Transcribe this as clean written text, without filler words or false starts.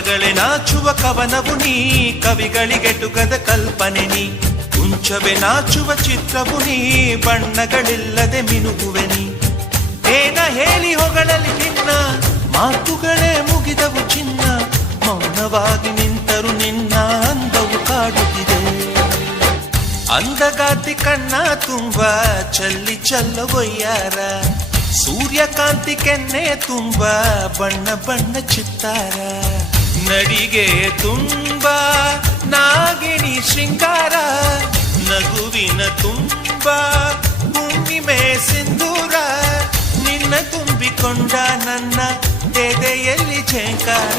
ಪದಗಳೇ ನಾಚುವ ಕವನವು ನೀ, ಕವಿಗಳಿಗೆಟುಕದ ಕಲ್ಪನೆ ನೀ. ಕುಂಚವೇ ನಾಚುವ ಚಿತ್ರವು ನೀ, ಬಣ್ಣಗಳಿಲ್ಲದೆ ಮಿನುಗುವೆ ನೀ. ಏನ ಹೇಳಿ ಹೊಗಳಲಿ ನಿನ್ನ, ಮಾತುಗಳೇ ಮುಗಿದವು ಚಿನ್ನ. ಮೌನವಾಗಿ ನಿಂತರು ನಿನ್ನ ಅಂದವು ಕಾಡುತ್ತಿದೆ. ಅಂದಗಾತಿ ಕಣ್ಣ ತುಂಬ ಚಲ್ಲಿ ಚಲ್ಲವೊಯ್ಯಾರ, ಸೂರ್ಯಕಾಂತಿ ಕೆನ್ನೆ ತುಂಬ ಬಣ್ಣ ಬಣ್ಣ ಚಿತ್ತಾರ. ನಡಿಗೆ ತುಂಬ ನಾಗಿಣಿ ಶೃಂಗಾರ, ನಗುವಿನ ತುಂಬ ಹುಣ್ಣಿಮೆ ಸಿಂಧೂರ. ನಿನ್ನ ತುಂಬಿಕೊಂಡ ನನ್ನ ಎದೆಯಲ್ಲಿ ಝೇಂಕಾರ.